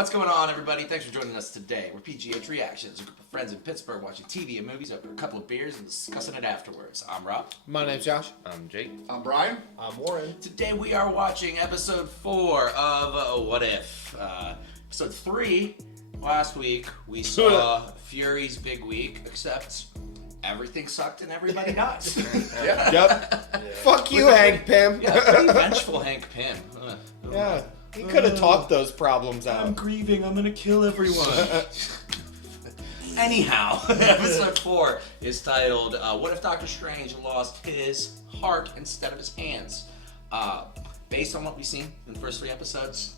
What's going on, everybody? Thanks for joining us today. We're PGH Reactions, a group of friends in Pittsburgh watching TV and movies over a couple of beers and discussing it afterwards. I'm Rob. My name's Josh. I'm Jake. I'm Brian. I'm Warren. Today we are watching episode 4 of What If. Episode 3, last week, we saw Fury's big week, except everything sucked and everybody dies. Yep. Yeah. Fuck you, Hank Pym. Yeah, pretty vengeful Hank Pym. Yeah. He could have talked those problems out. I'm grieving, I'm gonna kill everyone. Anyhow, episode 4 is titled, What If Doctor Strange Lost His Heart Instead of His Hands? Based on what we've seen in the first 3 episodes,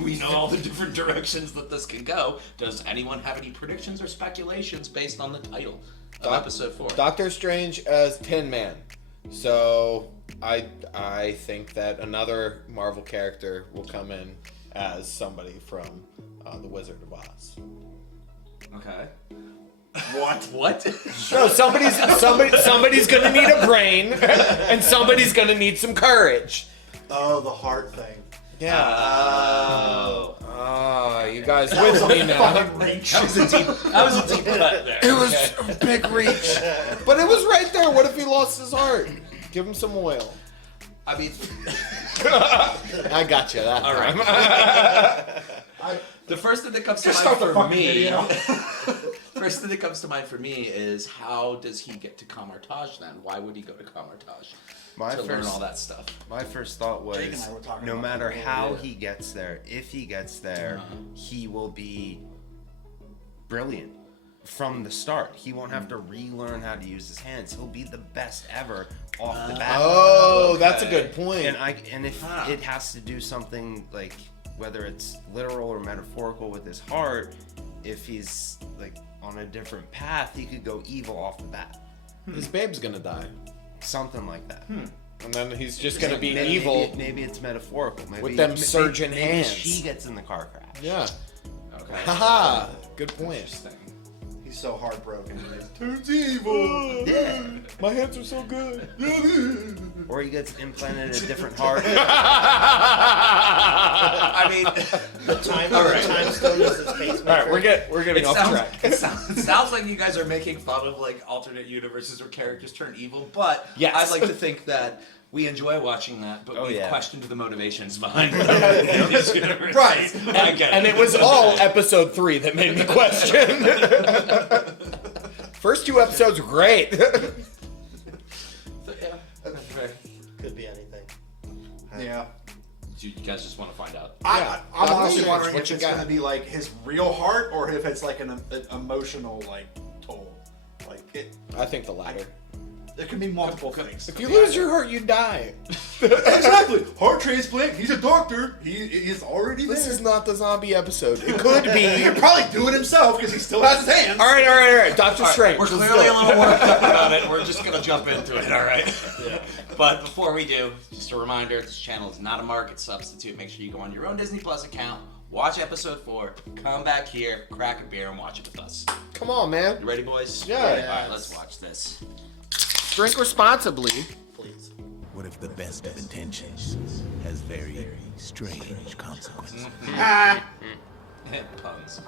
we know all the different directions that this can go. Does anyone have any predictions or speculations based on the title of episode 4? Doctor Strange as Tin Man. So I think that another Marvel character will come in as somebody from The Wizard of Oz. Okay. What? No, somebody's gonna need a brain, and somebody's gonna need some courage. Oh, the heart thing. Yeah. Oh, you guys with me now? That was a deep cut there. It was a big reach, but it was right there. What if he lost his heart? Give him some oil. I mean, I got you that. all time. right. The first thing that comes to Just mind start the for fucking me, video. first thing that comes to mind for me is how does he get to Kamartaj then? Why would he go to Kamartaj to learn all that stuff? My first thought was, Jake and I were talking no about matter that how earlier. he gets there, if he gets there, he will be brilliant from the start. He won't have to relearn how to use his hands. He'll be the best ever off the bat. Oh, that's a good point. And if it has to do something like, whether it's literal or metaphorical with his heart, if he's like on a different path, he could go evil off the bat. His babe's gonna die, Something like that. and then he's just gonna be Maybe- evil. Maybe it's metaphorical. Maybe, With them surgeon maybe hands. she gets in the car crash. Yeah. Okay. Haha. Good point. Interesting. He's so heartbroken. It's evil. Yeah. My hands are so good. Or he gets implanted a different heart. I mean, The time stone is his pacemaker. All right, we're getting off track. it sounds like you guys are making fun of like alternate universes where characters turn evil, but Yes. I'd like to think that we enjoy watching that, but we've yeah. questioned the motivations behind this universe. Right. I get And it was all episode 3 that made me question. First 2 episodes were great. So, yeah, that's fair. Could be anything. Yeah. Do you guys just want to find out? Yeah. I'm Doctor honestly Strange, wondering what if you it's got? gonna be like his real heart or if it's like an emotional like toll. Like it I think the latter. there can be multiple things. If you lose your heart, you die. Exactly. Heart transplant. He's a doctor. He's already there. This is not the zombie episode. It could He be. could probably do it himself because he still has his hands. All right. Doctor Strange. We're let's clearly do a it. little worked up about it. We're just gonna jump into it, all right? But before we do, just a reminder: this channel is not a market substitute. Make sure you go on your own Disney Plus account, watch episode 4, come back here, crack a beer, and watch it with us. Come on, man. You ready, boys? Yeah. All right, let's watch this. Drink responsibly. Please. What if the best of intentions has very strange consequences? Puns.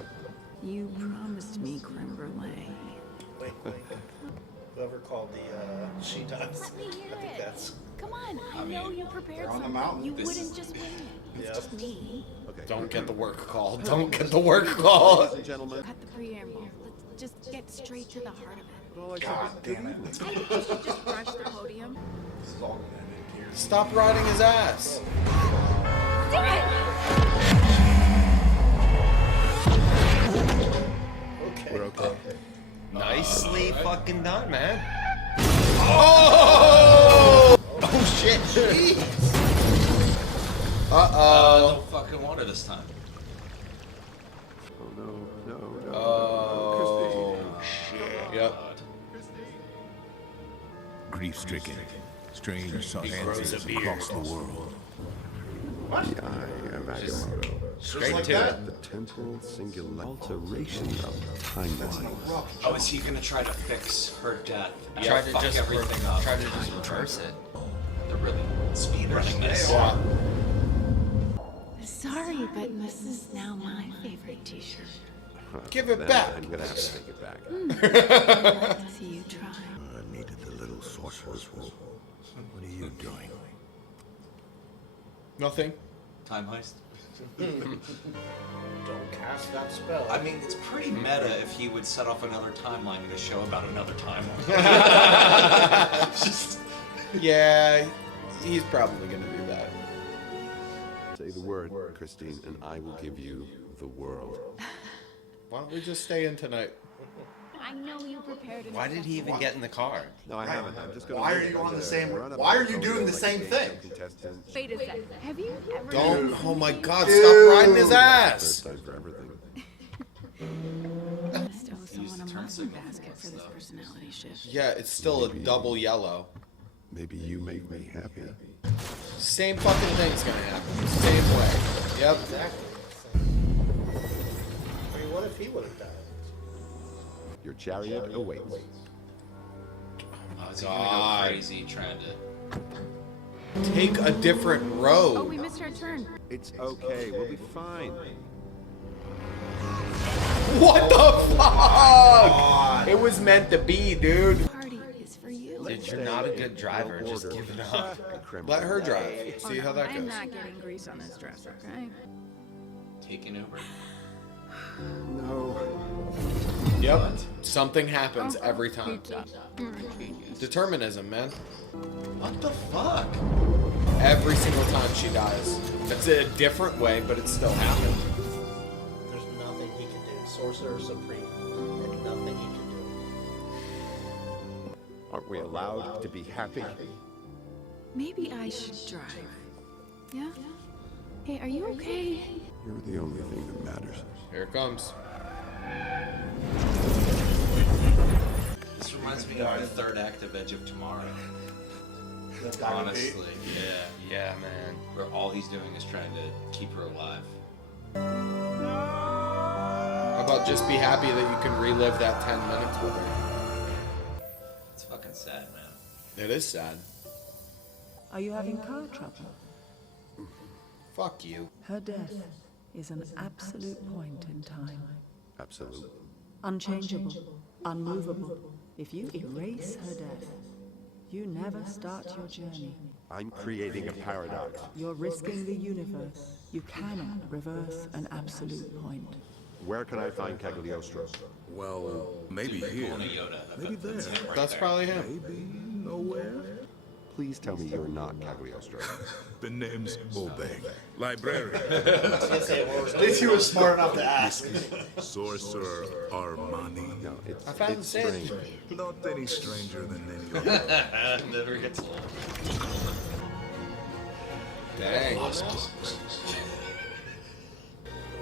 You promised me creme brulee. Wait. Whoever called the she does. I think that's. Come on, I mean, know you prepared they're on the something. mountain. You This wouldn't is- just wing it. It's Yeah. just me. Don't get the work call. Don't get the work call. Cut the preamble. Let's just get straight to the heart of it. God damn it. I think you should just rush the podium. This is all gonna end here. Stop riding his ass. Okay. Nicely fucking done, man. Oh! Oh shit. Jeez. No fucking water this time. Oh shit. Yep. Grief-stricken, Strange saw answers across the world. Straight like to that? it. The temporal singular alteration of timeline. Oh, is he gonna try to fix her death? And Try to fuck just everything up. try to just reverse it. They're really speed running this. Yeah. Sorry, but this is now my favorite t-shirt. Give it Then back. I'm gonna have to take it back. I'd like to see you try. I needed the little sorcerer's wool. What are you doing? Nothing. Time heist. Don't cast that spell. I mean, it's pretty meta if he would set off another timeline in a show about another timeline. Just Yeah, he's probably gonna do that. Say the word, Christine, and I will give you the world. Why don't we just stay in tonight? I know you prepared enough. Why did he even get in the car? No, I haven't. I'm just gonna. Why are leave it. you I'm on the gonna same- run up why and are you over doing like the same a thing? contestant. Wait a second. Have you ever... Don't. Oh my God! Dude. Stop riding his ass. First time for everything. Still someone a turn muffin signal basket for this stuff. personality shift. Yeah, it's still a double yellow. Maybe you make me happy. Same fucking thing's gonna happen. Same way. Yep. Exactly. I mean, what if he would have died? Your chariot awaits. Oh, is he gonna God. go crazy trying to? Take a different road. Oh, we missed our turn. It's okay. We'll be fine. What the fuck? It was meant to be, dude. Party is for you. Dude, you're not a good driver. Just give it up. Let her drive. See how that I'm goes. not getting grease on this dress, okay? Taking over. No. Yep. Something happens every time. Pizza. Determinism, man. What the fuck? Every single time she dies. It's a different way, but it still happened. There's nothing he can do. Sorcerer Supreme. And nothing he can do. Aren't we allowed to be happy? Maybe I should drive. Yeah? Hey, are you okay? You're the only thing that matters. Here it comes. This reminds me of the third act of Edge of Tomorrow. Honestly, yeah. Yeah, man. Where all he's doing is trying to keep her alive. How about just be happy that you can relive that 10 minutes with her? It's fucking sad, man. It is sad. Are you having car trouble? Fuck you. Her death is an absolute point in time. Absolutely. Unchangeable, unmovable. If you erase her death, you never start your journey. I'm creating a paradox. You're risking the universe. You cannot reverse an absolute point. Where can I find Cagliostro? Well, maybe here. Pulling a Yoda. Maybe there. That's him right That's there. probably him. Maybe nowhere. Please tell me you're not Cagliostro. The name's Obeg. Librarian. At least he was smart enough to ask. Sorcerer Armani. No, it's, I found it's the sand. strange. Not any stranger than any other. Never gets old. Dang.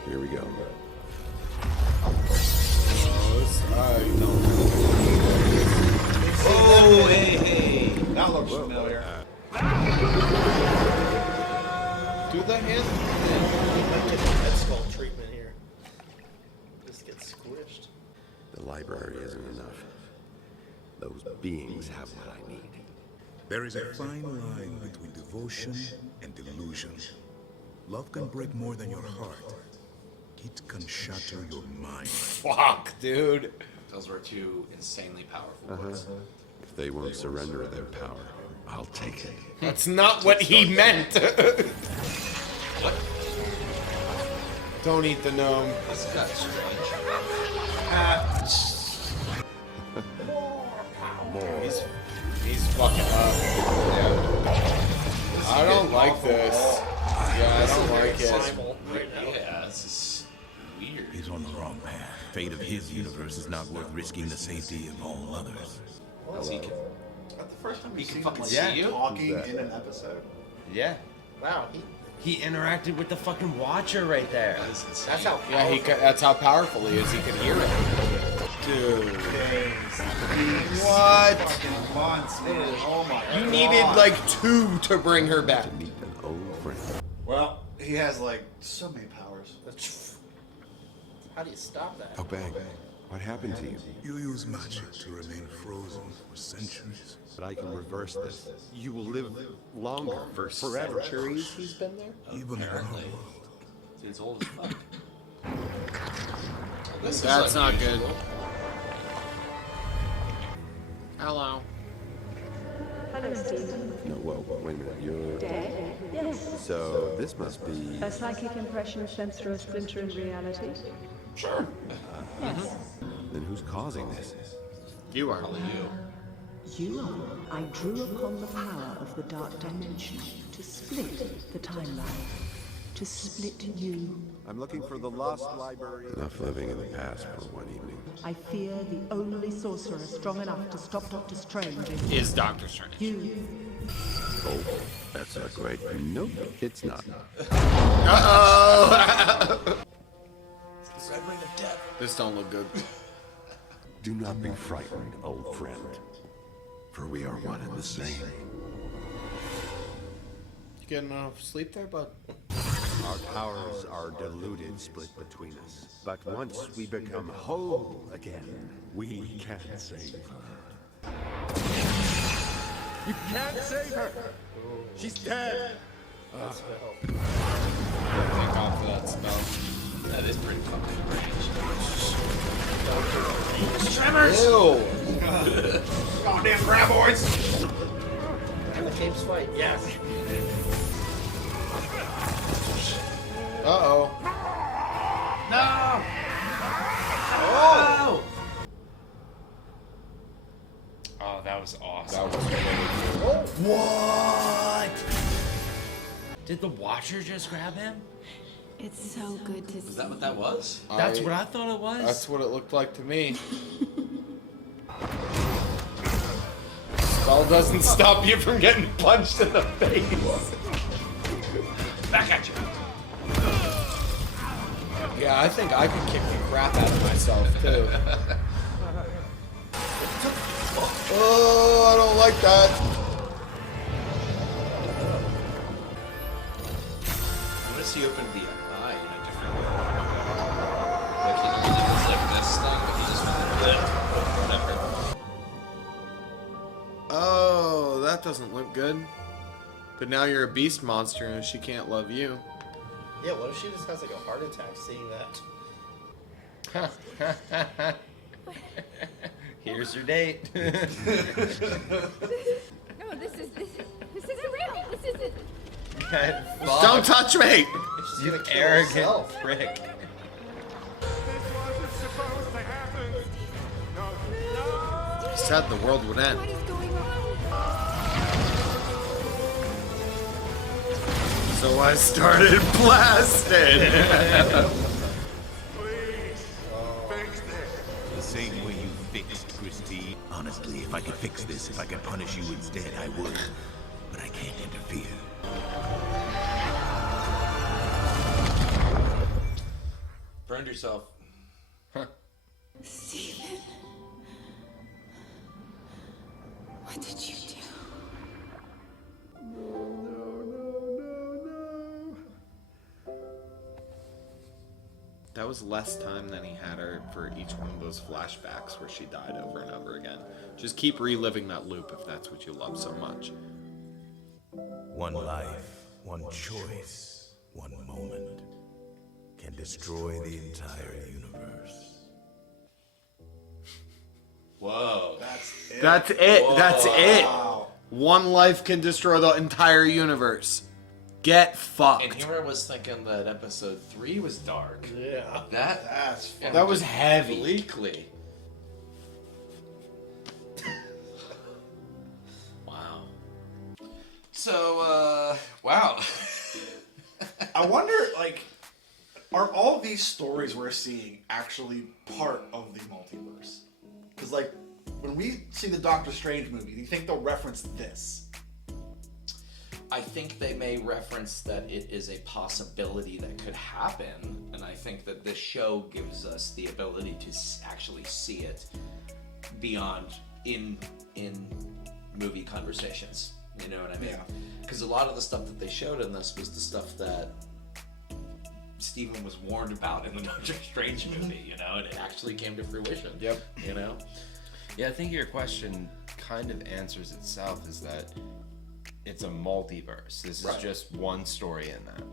Here we go. Oh, hey, hey. That looks familiar. Do the hand. Might get the Red Skull treatment here. Just get squished. The library isn't enough. Those beings have what I need. There is a fine line between devotion and delusion. Love can break more than your heart. It can shatter your mind. Fuck, dude. Those were two insanely powerful words. If they won't surrender their power, I'll take it. That's not what he meant. What? Don't eat the gnome. This guy's strange. He's fucking up. Yeah. I don't like this. Yeah, I don't like it. Primal right now. Yeah, this is weird. He's on the wrong path. Fate of his universe is not worth risking the safety of all others. Is he, Is that the first time he we've can seen fucking him, see Yeah. you? talking in an episode? Yeah. Wow, He interacted with the fucking Watcher right there. That is insane. that's how Yeah, that's how powerful he is. He can hear it. Dude. What? Fucking months, man. Oh my god. You needed like 2 to bring her back. Meet an old friend. Well, he has like so many powers. How do you stop that? Oh, bang. What happened to you? You use magic to remain frozen for centuries. But I can reverse this. You will live longer, forever. Centuries he's been there? Even in our Apparently. world, It's old as fuck. This That's is not unusual. good. Hello. Hello, Stephen. No, well, wait a minute. You're... Dead? Yes. So this must be... A psychic impression sent through a splinter in reality? Sure. Yes. Then who's causing this? You are. Probably you. You are. I drew upon the power of the dark dimension to split the timeline. To split you. I'm looking for the lost library. Enough living in the past for one evening. I fear the only sorcerer strong enough to stop Doctor Strange Is Doctor Strange. you. Oh, that's not great. Nope, it's not. Uh-oh! The Red Ring of Death. This don't look good. Do not be frightened, old friend. For we are one and the same. You getting enough sleep there, bud? Our powers are diluted, split between us. But once we become whole again, we can save her. You can't save her! She's dead! Thank God for that spell. That is pretty fucking range. Ew! Goddamn graboids! And the teams fight. Yes. Uh-oh. No! Oh! Oh, that was awesome. That was really cool. What? Did the Watcher just grab him? It's so good to see. Is that what that was? That's what I thought it was. That's what it looked like to me. Spell doesn't stop you from getting punched in the face. Back at you. Yeah, I think I could kick the crap out of myself, too. Oh, I don't like that. What if he opened the eye in a different way? Like he normally was like this thing, but he just went whatever. Oh, that doesn't look good. But now you're a beast monster and she can't love you. Yeah, what if she just has like a heart attack seeing that? Here's your date. No, this isn't real. This isn't. Don't touch me! She's You gonna kill arrogant herself. prick. He said the world would end. What is going on? So I started blasting. The same way you fixed Christine. Honestly, if I could fix this, if I could punish you instead, I would. But I can't interfere. Burned yourself. Stephen. What did you do? That was less time than he had her for each one of those flashbacks where she died over and over again. Just keep reliving that loop if that's what you love so much. One life, one choice, one moment can destroy the entire universe. Whoa. That's it. That's it. Wow. One life can destroy the entire universe. Get fucked. And here I was thinking that episode 3 was dark. Yeah. That's That was heavy. bleakly. Wow. So, wow. I wonder, like, are all these stories we're seeing actually part of the multiverse? Because, like, when we see the Doctor Strange movie, do you think they'll reference this? I think they may reference that it is a possibility that could happen, and I think that this show gives us the ability to actually see it beyond in movie conversations. You know what I mean? Because a lot of the stuff that they showed in this was the stuff that Stephen was warned about in the Doctor Strange movie, you know, and it actually came to fruition. Yep. You know? Yeah, I think your question kind of answers itself, is that it's a multiverse. This Right. is just one story in that.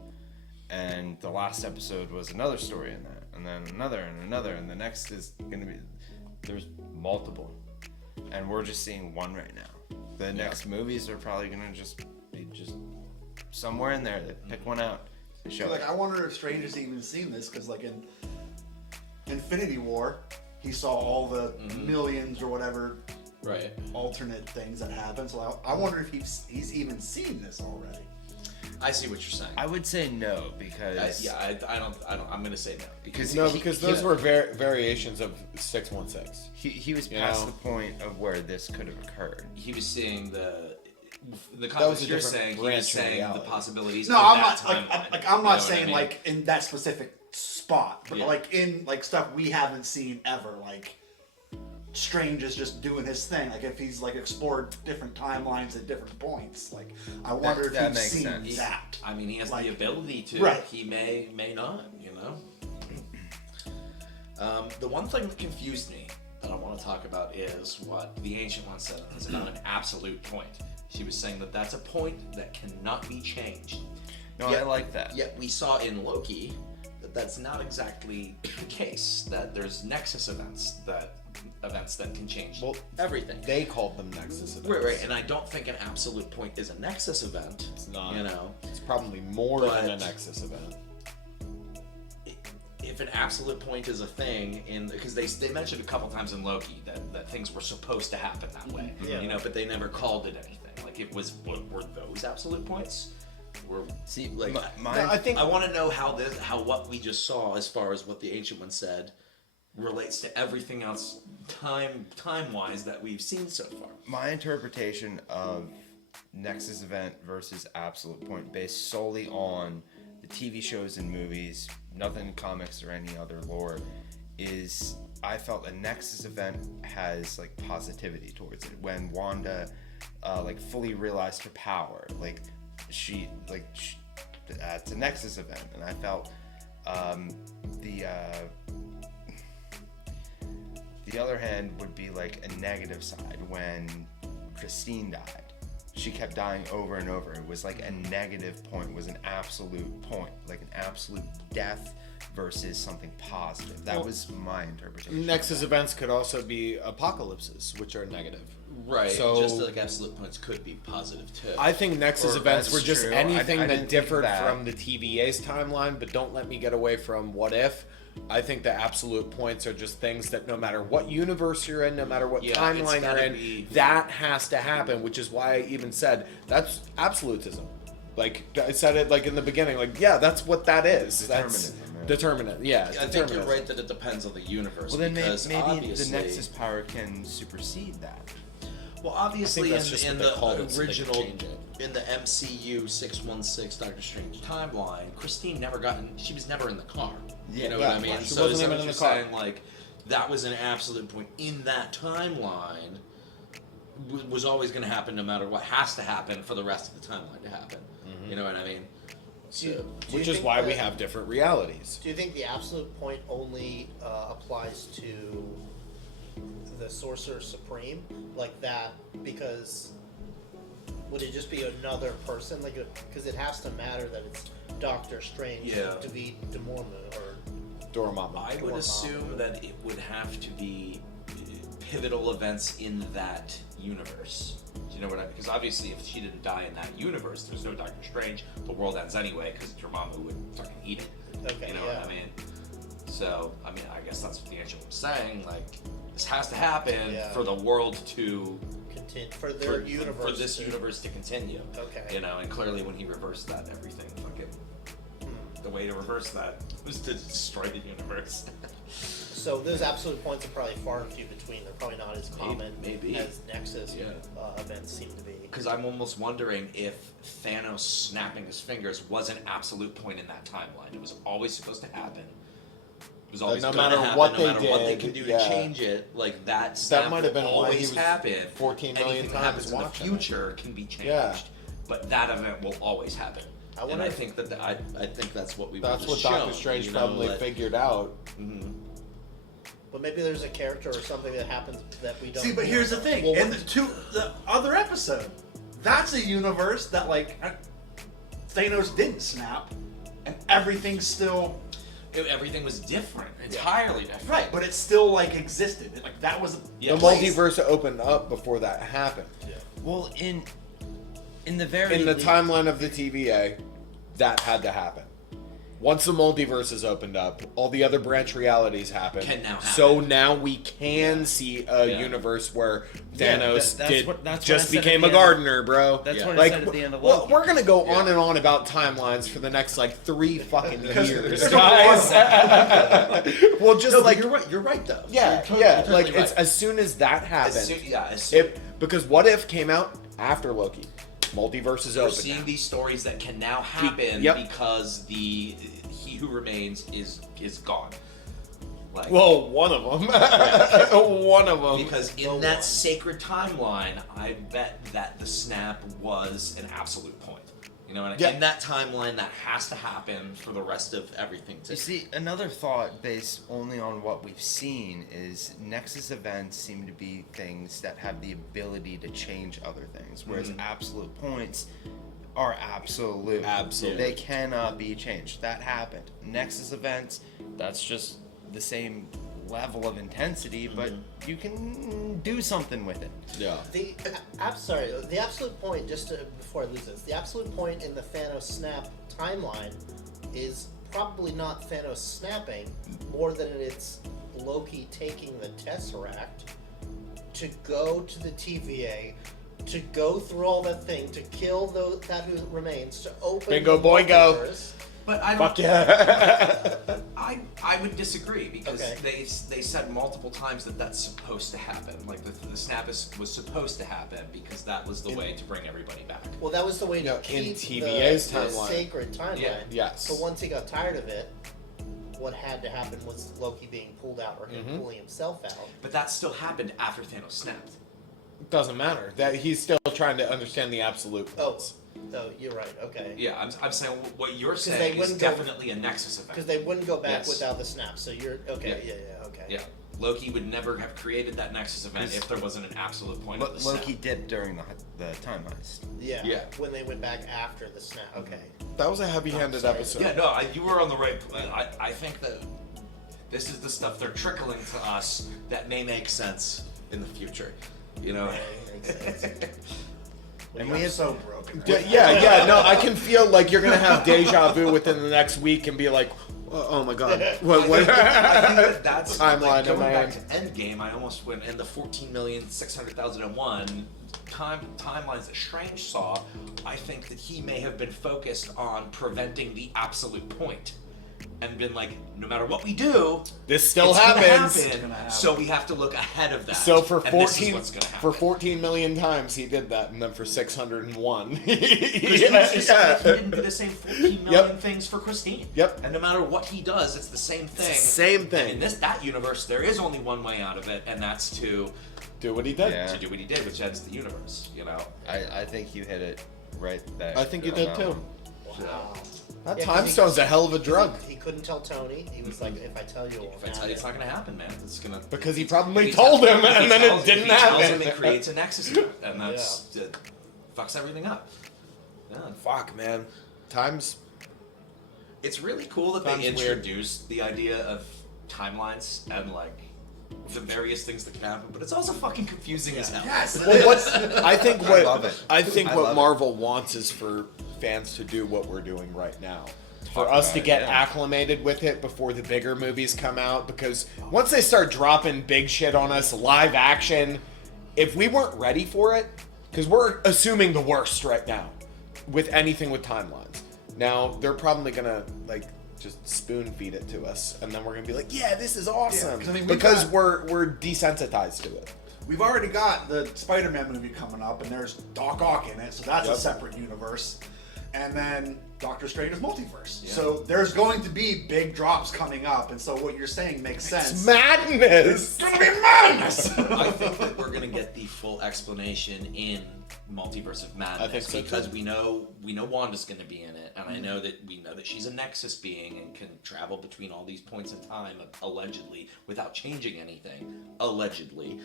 And the last episode was another story in that, and then another and another, and the next is gonna be, there's multiple, and we're just seeing one right now. The next movies are probably gonna just be just somewhere in there. They pick one out and show Like, it. I wonder if Strange has even seen this, because like in Infinity War, he saw all the millions or whatever Right. alternate things that happen. So I wonder if he's even seen this already. I see what you're saying. I would say no, because I don't. I'm gonna say no. because because those were variations of 616. he was past the point of where this could have occurred. He was seeing the was a context you're different saying. He branch was of saying the reality. possibilities. No, of I'm that not timeline. I'm You not know what saying I mean? like in that specific spot, but Yeah. like in like stuff we haven't seen ever. Like Strange is just doing his thing. Like if he's like explored different timelines at different points. Like I wonder that if makes he's seen sense. that. I mean, he has Like- the ability to. Right. He may not. You know. The one thing that confused me that I want to talk about is what the Ancient One said. It's about an absolute point. She was saying that that's a point that cannot be changed. No, I like that. Yet we saw in Loki that that's not exactly the case. That there's Nexus events that can change everything. They called them Nexus events. Right. And I don't think an absolute point is a Nexus event. It's not. You know. It's probably more than a But- Nexus event. If an absolute point is a thing, because they mentioned a couple times in Loki that things were supposed to happen that way, Yeah. you know, but they never called it anything. Like it was, were those absolute points? See, Like I think I want to know how what we just saw, as far as what the Ancient One said, relates to everything else time wise that we've seen so far. My interpretation of Nexus event versus absolute point, based solely on the TV shows and movies, nothing in comics or any other lore, is I felt a Nexus event has like positivity towards it. When Wanda like fully realized her power, it's a Nexus event, and I felt the other hand would be like a negative side. When Christine died, she kept dying over and over. It was like a negative point, was an absolute point, like an absolute death versus something positive. That was my interpretation. Nexus events could also be apocalypses, which are negative. Right. So just like absolute points could be positive too. I think Nexus Or events that's were just true. anything I that didn't differed think that. from the TVA's timeline, but don't let me get away from what if. I think the absolute points are just things that no matter what universe you're in, no matter what Yeah, it's timeline you're gotta in, be- that has to happen, which is why I even said that's absolutism. Like I said it like in the beginning, like yeah, that's what that is. That's determinant. Yeah, I think determinism. you're right that it depends on the universe. Well, then because maybe the obviously, Nexus power can supersede that. Well, obviously, that's just in what they called the it, so they could original, change it. in the MCU 616 Doctor Strange timeline, Christine she was never in the car. You know what I mean? She So wasn't is that even what in you're the car. saying? Like, that was an absolute point in that timeline. Was always going to happen no matter what. Has to happen for the rest of the timeline to happen. Mm-hmm. You know what I mean? So, Which is why we have different realities. Do you think the absolute point only applies to the Sorcerer Supreme, like that? Because would it just be another person? Like, because it has to matter that it's Doctor Strange, Yeah. David Dormammu, or Dormammu. I would assume that it would have to be pivotal events in that universe. Do you know what I mean? Because obviously, if she didn't die in that universe, there's no Doctor Strange. The world ends anyway because Dormammu would fucking eat it. Okay, You know yeah. what I mean? So, I mean, I guess that's what the Ancient was saying. Like, this has to happen Yeah. for the world to for their universe for this to- universe to continue. Okay. You know, and clearly when he reversed that, everything fucking. The way to reverse that was to destroy the universe. So those absolute points are probably far and few between. They're probably not as common Maybe. as Nexus Yeah. events seem to be. Because I'm almost wondering if Thanos snapping his fingers was an absolute point in that timeline. It was always supposed to happen. It was always no going to matter happen, what no they matter what they did, can do yeah. to change it. Like that snap might have been will why he always was happen. 14 million Anything that times happens in the watching it. future can be changed. Yeah. But that event will always happen. I And wonder I if- think that I think that's what we That's were what just Doctor shown, Strange you know, probably that- figured out. But maybe there's a character or something that happens that we don't. See, but know here's the about. thing. Well, In the other episode, that's a universe that like Thanos didn't snap, and everything's still Everything was different, entirely different. right, but it still like existed. Like that was The multiverse opened up before that happened. Well, in the very In the timeline of the TVA, that had to happen. Once the multiverses opened up, all the other branch realities happened. Can now happen. So now we can see a universe where Thanos just became a gardener, bro. That's what like, I said at the end of well, Loki. we're gonna go on and on about timelines for the next like 3 fucking years, there's guys. Well, just No, like but you're right though. yeah, You're yeah. totally Like right. it's as soon as that happened. If Because What If came out after Loki. Multiverse is we're open. seeing now. these stories that can now happen because the He Who Remains is gone. Like, Well, one of them. One of them. because in that sacred timeline, I bet that the snap was an absolute point. You know, and in that timeline, that has to happen for the rest of everything to. You see, another thought based only on what we've seen is Nexus events seem to be things that have the ability to change other things, whereas absolute points are absolute. Absolutely. They cannot be changed. That happened. Nexus events, that's just the same level of intensity, but you can do something with it. Yeah. The absolute point, before I lose this, the absolute point in the Thanos snap timeline is probably not Thanos snapping more than it's Loki taking the Tesseract to go to the TVA, to go through all that thing, to kill that who remains, to open Bingo, the boingo. multiverse. But I don't. Fuck yeah. I would disagree because Okay. they said multiple times that that's supposed to happen. Like the snap was supposed to happen because that was the way to bring everybody back. Well, that was the way to in keep TVA's the timeline. sacred timeline. Yeah. Yes. But once he got tired of it, what had to happen was Loki being pulled out or him pulling himself out. But that still happened after Thanos snapped. Doesn't matter. That he's still trying to understand the absolute Oh, points. you're right. Okay. Yeah, I'm saying what you're they saying is wouldn't go- definitely a Nexus event. Because they wouldn't go back Yes. without the snap. So you're okay. Yeah. Yeah. Okay. Yeah, Loki would never have created that Nexus event if there wasn't an absolute point of the snap. Loki dipped during the time heist. Yeah. Yeah. When they went back after the snap. Okay. That was a heavy-handed sorry. episode. Yeah, no, you were on the right. I think that this is the stuff they're trickling to us that may make sense in the future. You know. Makes sense. And we have so broken. Yeah. No, I can feel like you're gonna have deja vu within the next week and be like, oh my god, what? I think that that's Timeline like, in going my back head. to Endgame. I almost went in the 14,600,001 timelines that Strange saw. I think that he may have been focused on preventing the absolute point, and been like, no matter what we do, This still it's gonna happens. happen, so we have to look ahead of that. So for and this is 14 what's gonna for happen. 14 million times he did that, and then for 601. He didn't do the same 14 million Yep. things for Christine. Yep. And no matter what he does, it's the same thing. Same thing. And in that universe, there is only one way out of it, and that's to Do what he did. Yeah. do what he did, which ends the universe. You know. I think you hit it right there. I think you on did that too. one. Wow. That Yeah, 'cause time he- stone's a hell of a drug. He couldn't tell Tony. He was like, if I tell you, it won't If I tell you it's not happen. gonna happen, man, it's gonna. Because he probably He told tells- him, and he then tells- it didn't he tells him happen. it creates a nexus event, and that's fucks everything up. Yeah. Fuck, man. Times. It's really cool that Time's they weird. introduced the idea of timelines and like the various things that can happen, but it's also fucking confusing as hell. Yes. Well, what I think I what love it. I think I what love it. Marvel wants is for fans to do what we're doing right now. For Talk us about to it, get yeah. acclimated with it before the bigger movies come out, because once they start dropping big shit on us, live action, if we weren't ready for it, because we're assuming the worst right now with anything with timelines. Now they're probably gonna like just spoon feed it to us, and then we're gonna be like, yeah, this is awesome, 'cause I mean, because we're desensitized to it. We've already got the Spider-Man movie coming up, and there's Doc Ock in it, so that's Yep. a separate universe. And then Doctor Strange's multiverse. So there's going to be big drops coming up, and so what you're saying makes sense. It's madness. It's gonna be madness. I think that we're gonna get the full explanation in Multiverse of Madness. I think so, because too. we know Wanda's gonna be in it, and I know that she's a Nexus being and can travel between all these points in time allegedly without changing anything. Allegedly,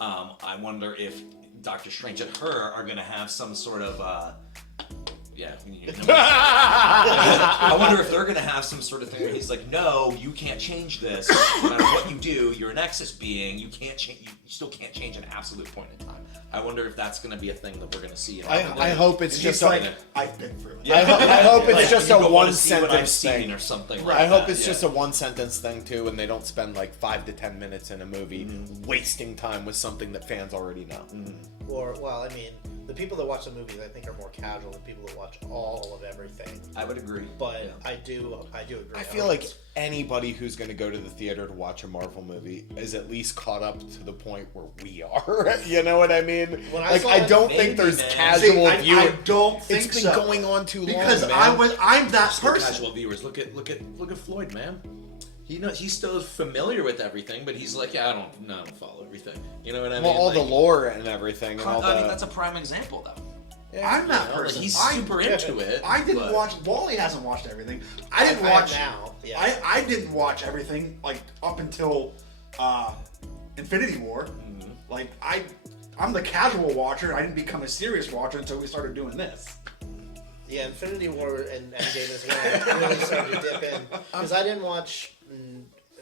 I wonder if Doctor Strange and her are gonna have some sort of Yeah. I wonder if they're gonna have some sort of thing where he's like, no, you can't change this. No matter what you do, you're a Nexus being. You can't change. You still can't change an absolute point in time. I wonder if that's gonna be a thing that we're gonna see. I hope it's just like, I've been through it. Yeah. I hope it's just a You don't wanna one see what I've sentence seen thing or something. I Like hope that, it's just a one sentence thing too, and they don't spend like 5 to 10 minutes in a movie wasting time with something that fans already know. Or, well, I mean, the people that watch the movies, I think, are more casual than people that watch all of everything. I would agree. But yeah. I do agree. I feel like anybody who's going to go to the theater to watch a Marvel movie is at least caught up to the point where we are. You know what I mean? When I Like, saw I it, don't maybe, think there's man. casual I viewing. don't think It's been so. going on too Because long, man. I'm that Still person. casual viewers, look at Floyd, man. He's still familiar with everything, but he's like, yeah, I don't follow everything. You know what I mean? Well, all the Like, lore and everything. And all I the, mean, that's a prime example, though. I'm that You know, like, person. he's I- super into it. I didn't but- watch. Wally hasn't watched everything. I didn't I watch. now. Yeah. I didn't watch everything like up until Infinity War. Mm-hmm. Like I'm the casual watcher. I didn't become a serious watcher until we started doing this. Yeah, Infinity War and Endgame is when I really started to dip in. Because I didn't watch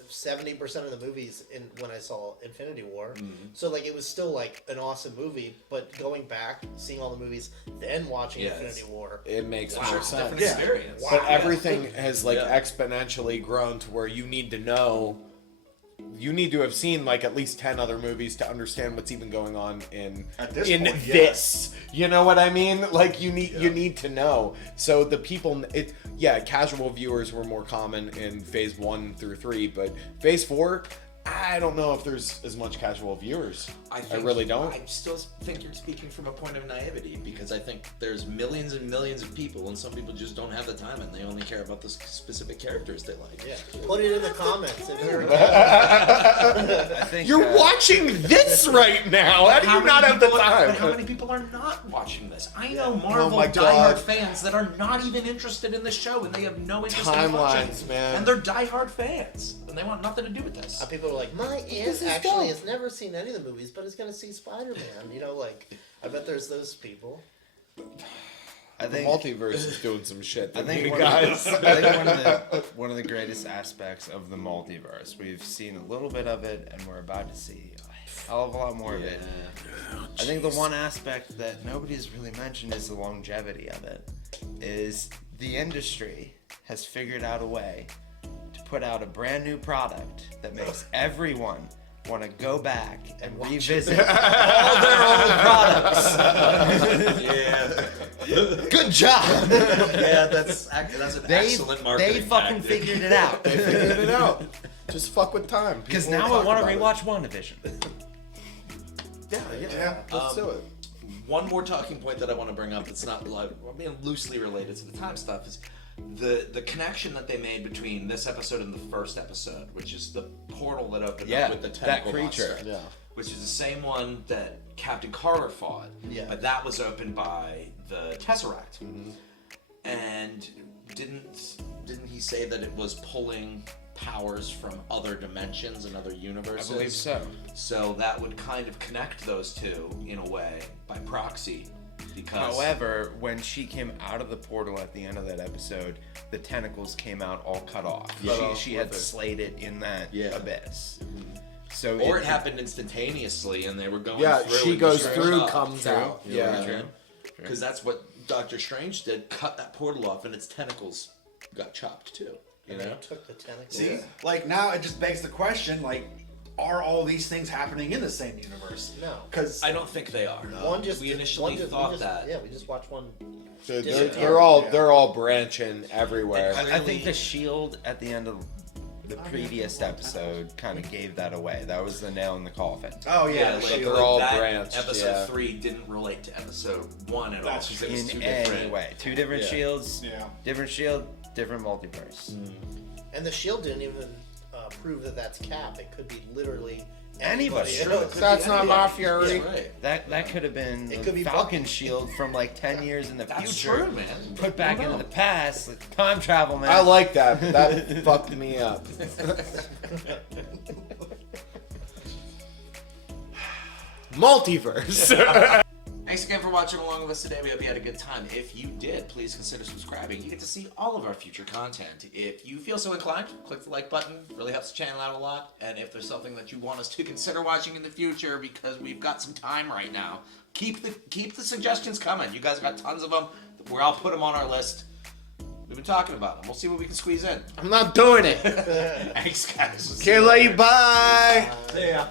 70% of the movies when I saw Infinity War. So, like, it was still, like, an awesome movie. But going back, seeing all the movies, then watching Infinity War. it makes Wow, more different sense. experience. But Wow. everything has like Yeah. exponentially grown to where you need to know. You need to have seen like at least 10 other movies to understand what's even going on in At this in point, yeah. this. You know what I mean? Like you need to know. So the people casual viewers were more common in phase 1 through 3, but phase 4 I don't know if there's as much casual viewers. I really don't. I still think you're speaking from a point of naivety because I think there's millions and millions of people, and some people just don't have the time and they only care about the specific characters they like. Yeah. Put it in the comments if you're I think You're watching this right now. How do you not have the time? But how many people are not watching this? I know Marvel Oh my diehard God. fans that are not even interested in the show and they have no interest in watching. Timelines, man. And they're diehard fans and they want nothing to do with this. people are like, my aunt actually has never seen any of the movies, but is going to see Spider-Man. You know, like, I bet there's those people. I The think multiverse is doing some shit. I think you one guys. Of the, I think one of the greatest aspects of the multiverse. We've seen a little bit of it, and we're about to see a hell of a lot more of it. I think the one aspect that nobody's really mentioned is the longevity of it. Is the industry has figured out a way to put out a brand new product that makes everyone want to go back and revisit all their old products. Yeah. Good job. Yeah, that's an excellent marketing They fucking tactic. figured it out. They figured it out. Just fuck with time. Because People now will I talk want to about rewatch WandaVision. Yeah, let's do it. One more talking point that I want to bring up that's not loosely related to the time stuff is the connection that they made between this episode and the first episode, which is the portal that opened up with the tentacle creature. monster, Yeah. which is the same one that Captain Carter fought, but that was opened by the Tesseract. And didn't he say that it was pulling powers from other dimensions and other universes? I believe so. So that would kind of connect those two in a way by proxy. Because However, when she came out of the portal at the end of that episode, the tentacles came out all cut off. She had slayed it in that abyss. So or it happened instantaneously and they were going Yeah, through. she and goes just through, stopped. comes out. Yeah. True. Because that's what Doctor Strange did, cut that portal off and its tentacles got chopped too. You know? Took the tentacles. See, like now it just begs the question, like, are all these things happening in the same universe? No. Because I don't think they are. One just we initially thought that. Yeah, we just watched one. They're all branching everywhere. I think the shield at the end of the previous episode kind of gave that away. That was the nail in the coffin. oh yeah, like, they're all that branched, Episode yeah. 3 didn't relate to episode 1 at all. That's 'Cause it was In two any different. way. Two different Yeah. shields, Yeah. different shield, different multiverse. And the shield didn't even prove that that's Cap. It could be literally Anybody. anybody. Sure. It could That's be not anybody. my Fury. That's right. That could have been It the could be Falcon shield from like 10 years in the That's future. true, man. Put back I don't into know. the past. Like, time travel, man. I like that, but that fucked me up. Multiverse. Hey again for watching along with us today. We hope you had a good time. If you did, please consider subscribing. You get to see all of our future content. If you feel so inclined, click the like button. Really helps the channel out a lot. And if there's something that you want us to consider watching in the future, because we've got some time right now, keep the suggestions coming. You guys got tons of them. I'll put them on our list. We've been talking about them. We'll see what we can squeeze in. I'm not doing it. Thanks, guys. Can't let you bye. Yeah.